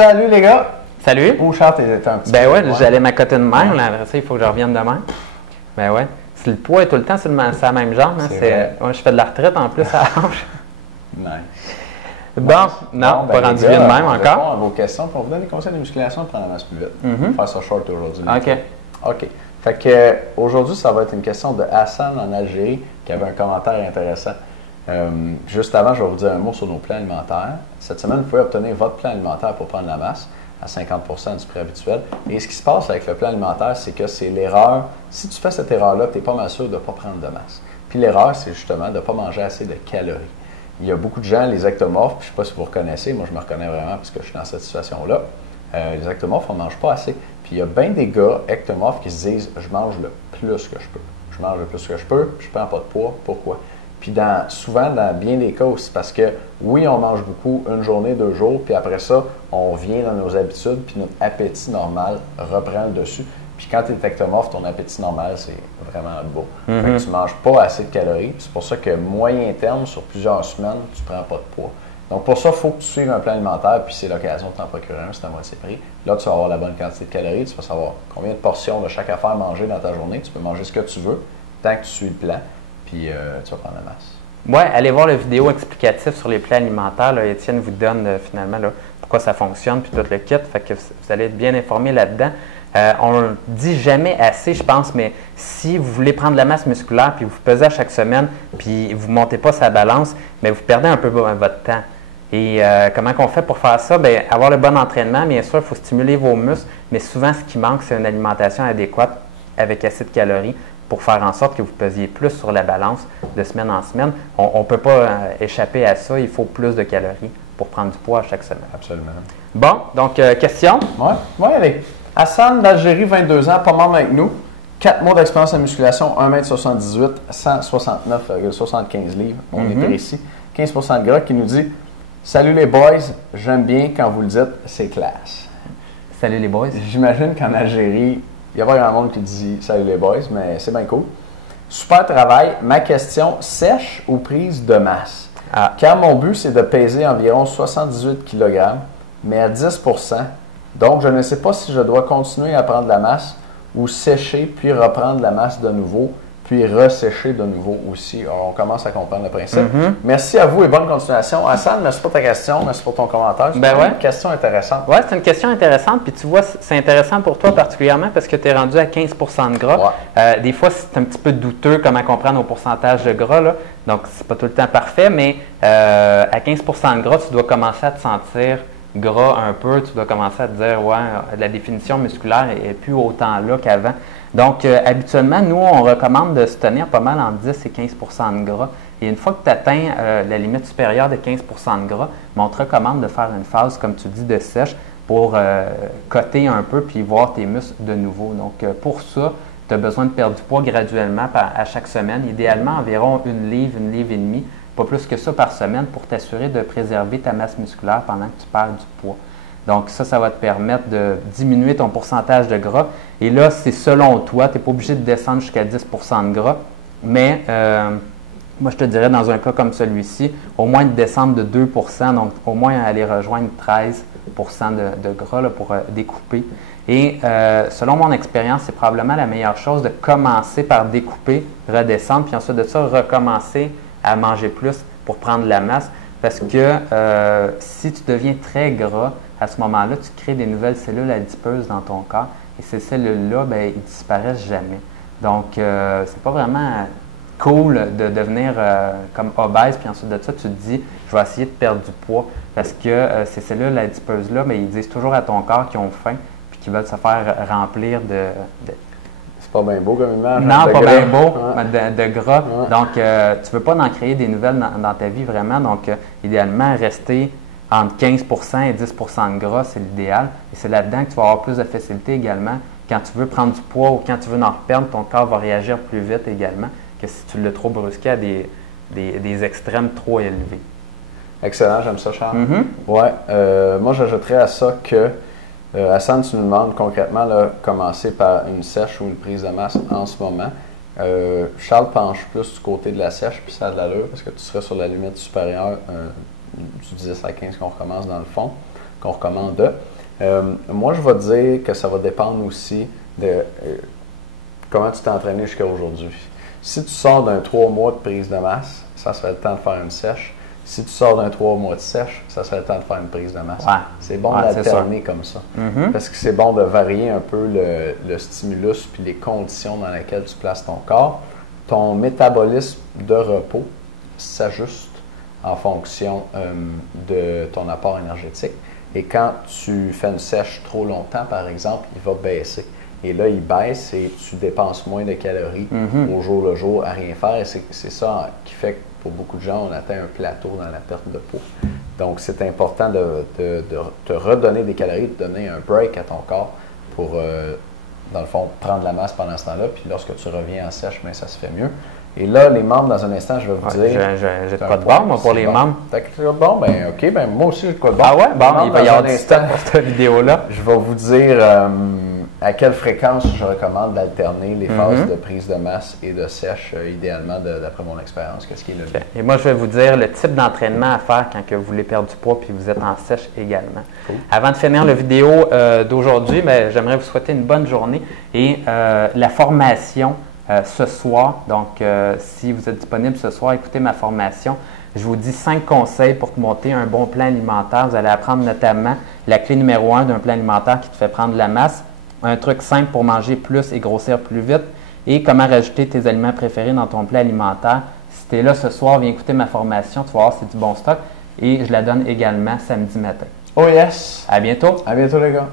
Salut les gars! Salut! Oh Charles, t'es un petit Ben peu. ouais, j'allais m'accoter de même, là, après ça, il faut que je revienne de même. Ben ouais. Si le poids est tout le temps sur la même jambe, hein, ouais, je fais de la retraite en plus à l'âge. Nice. Bon, non, pas rendu bien de même on encore. répond à vos questions. Pour vous donner des conseils de musculation, prendre la masse plus vite. On va faire ça short aujourd'hui. OK. OK. Fait que aujourd'hui, ça va être une question de Hassan en Algérie qui avait un commentaire intéressant. Juste avant, je vais vous dire un mot sur nos plans alimentaires. Cette semaine, vous pouvez obtenir votre plan alimentaire pour prendre la masse à 50% du prix habituel. Et ce qui se passe avec le plan alimentaire, c'est que c'est l'erreur. Si tu fais cette erreur-là, tu n'es pas mal sûr de ne pas prendre de masse. Puis l'erreur, c'est justement de ne pas manger assez de calories. Il y a beaucoup de gens, les ectomorphes, puis je ne sais pas si vous reconnaissez, moi je me reconnais vraiment parce que je suis dans cette situation-là. Les ectomorphes, on ne mange pas assez. Puis il y a bien des gars ectomorphes qui se disent « je mange le plus que je peux ». Je mange le plus que je peux, je ne prends pas de poids. Pourquoi? Puis souvent, dans bien des cas aussi, parce que oui, on mange beaucoup une journée, 2 jours, puis après ça, on revient dans nos habitudes, puis notre appétit normal reprend le dessus. Puis quand tu es ectomorphe, ton appétit normal, c'est vraiment beau. Fait que tu ne manges pas assez de calories. C'est pour ça que moyen terme, sur plusieurs semaines, tu ne prends pas de poids. Donc pour ça, il faut que tu suives un plan alimentaire, puis c'est l'occasion de t'en procurer un, c'est à moitié prix. Là, tu vas avoir la bonne quantité de calories, tu vas savoir combien de portions de chaque affaire manger dans ta journée. Tu peux manger ce que tu veux, tant que tu suis le plan, puis tu vas prendre la masse. Oui, allez voir la vidéo explicative sur les plans alimentaires. Là, Étienne vous donne finalement là, pourquoi ça fonctionne, puis tout le kit. Fait que vous allez être bien informé là-dedans. On ne le dit jamais assez, je pense, mais si vous voulez prendre de la masse musculaire, puis vous pesez à chaque semaine, puis vous ne montez pas sa balance, mais vous perdez un peu votre temps. Et comment on fait pour faire ça? Bien, avoir le bon entraînement, bien sûr, il faut stimuler vos muscles, mais souvent, ce qui manque, c'est une alimentation adéquate avec assez de calories pour faire en sorte que vous pesiez plus sur la balance de semaine en semaine. On ne peut pas échapper à ça. Il faut plus de calories pour prendre du poids à chaque semaine. Absolument. Bon, donc, question? Oui, allez. Hassan d'Algérie, 22 ans, pas membre avec nous. 4 mois d'expérience en musculation, 1m78, 169,75 livres. On est précis. 15% de gras qui nous dit « Salut les boys, j'aime bien quand vous le dites, c'est classe. » Salut les boys. J'imagine qu'en Algérie, il n'y a pas grand monde qui dit « Salut les boys », mais c'est bien cool. Super travail. Ma question, sèche ou prise de masse? Car mon but, c'est de peser environ 78 kg, mais à 10%. Donc, je ne sais pas si je dois continuer à prendre de la masse ou sécher, puis reprendre la masse de nouveau, puis ressécher de nouveau aussi. Alors, on commence à comprendre le principe. Merci à vous et bonne continuation. Hassan, merci pour ta question, merci pour ton commentaire. C'est une question intéressante. Oui, c'est une question intéressante. Puis tu vois, c'est intéressant pour toi particulièrement parce que tu es rendu à 15% de gras. Des fois, c'est un petit peu douteux comment comprendre nos pourcentages de gras. Là. Donc, c'est pas tout le temps parfait, mais à 15% de gras, tu dois commencer à te sentir gras un peu. Tu dois commencer à te dire, ouais, la définition musculaire n'est plus autant là qu'avant. Donc, habituellement, nous, on recommande de se tenir pas mal entre 10 et 15% de gras. Et une fois que tu atteins la limite supérieure de 15% de gras, on te recommande de faire une phase, comme tu dis, de sèche pour coter un peu puis voir tes muscles de nouveau. Donc, pour ça, tu as besoin de perdre du poids graduellement à chaque semaine, idéalement environ 1 livre et demi, pas plus que ça par semaine pour t'assurer de préserver ta masse musculaire pendant que tu perds du poids. Donc ça va te permettre de diminuer ton pourcentage de gras. Et là, c'est selon toi, tu n'es pas obligé de descendre jusqu'à 10% de gras, mais moi je te dirais dans un cas comme celui-ci, au moins de descendre de 2%, donc au moins aller rejoindre 13% de gras là, pour découper. Et selon mon expérience, c'est probablement la meilleure chose de commencer par découper, redescendre, puis ensuite de ça, recommencer à manger plus pour prendre de la masse. Parce que si tu deviens très gras, à ce moment-là, tu crées des nouvelles cellules adipeuses dans ton corps et ces cellules-là, bien, ils disparaissent jamais. Donc, c'est pas vraiment cool de devenir comme obèse, puis ensuite de ça, tu te dis, je vais essayer de perdre du poids parce que ces cellules adipeuses-là, bien, ils disent toujours à ton corps qu'ils ont faim puis qu'ils veulent se faire remplir de C'est pas bien beau comme image. Non, pas bien beau, de gras. Donc, tu ne veux pas en créer des nouvelles dans ta vie vraiment. Donc, idéalement, rester entre 15% et 10% de gras, c'est l'idéal. Et c'est là-dedans que tu vas avoir plus de facilité également. Quand tu veux prendre du poids ou quand tu veux en perdre, ton corps va réagir plus vite également que si tu l'as trop brusqué à des extrêmes trop élevés. Excellent, j'aime ça, Charles. Ouais, moi, j'ajouterais à ça que Hassan, tu nous demandes concrètement de commencer par une sèche ou une prise de masse en ce moment. Charles penche plus du côté de la sèche, puis ça a de l'allure parce que tu serais sur la limite supérieure du 10 à 15 qu'on recommence dans le fond. qu'on recommande. Moi, je vais te dire que ça va dépendre aussi de comment tu t'es entraîné jusqu'à aujourd'hui. Si tu sors d'un 3 mois de prise de masse, ça serait le temps de faire une sèche. Si tu sors d'un 3 mois de sèche, ça serait le temps de faire une prise de masse. Ouais. C'est bon d'alterner comme ça. Parce que c'est bon de varier un peu le stimulus puis les conditions dans lesquelles tu places ton corps. Ton métabolisme de repos s'ajuste en fonction de ton apport énergétique. Et quand tu fais une sèche trop longtemps, par exemple, il va baisser. Et là, il baisse et tu dépenses moins de calories au jour le jour à rien faire. Et c'est ça qui fait que pour beaucoup de gens, on atteint un plateau dans la perte de poids. Donc, c'est important de te redonner des calories, de donner un break à ton corps pour, dans le fond, prendre la masse pendant ce temps-là. Puis lorsque tu reviens en sèche, bien, ça se fait mieux. Et là, les membres, dans un instant, je vais vous dire... J'ai de quoi de bon, moi, pour les membres. T'as quelque chose de bon? Ben, OK. Ben, moi aussi, j'ai de quoi de bon. Ah ouais? Bon, il va y avoir du stock pour cette vidéo-là. Je vais vous dire à quelle fréquence je recommande d'alterner les phases de prise de masse et de sèche, idéalement, d'après mon expérience. Qu'est-ce qui est le mieux? Et moi, je vais vous dire le type d'entraînement à faire quand que vous voulez perdre du poids puis vous êtes en sèche également. Cool. Avant de finir la vidéo d'aujourd'hui, j'aimerais vous souhaiter une bonne journée et la formation ce soir. Donc, si vous êtes disponible ce soir, écoutez ma formation. Je vous dis 5 conseils pour te monter un bon plan alimentaire. Vous allez apprendre notamment la clé numéro 1 d'un plan alimentaire qui te fait prendre de la masse, un truc simple pour manger plus et grossir plus vite et comment rajouter tes aliments préférés dans ton plan alimentaire. Si tu es là ce soir, viens écouter ma formation, tu vas voir, c'est du bon stock et je la donne également samedi matin. Oh yes! À bientôt! À bientôt les gars!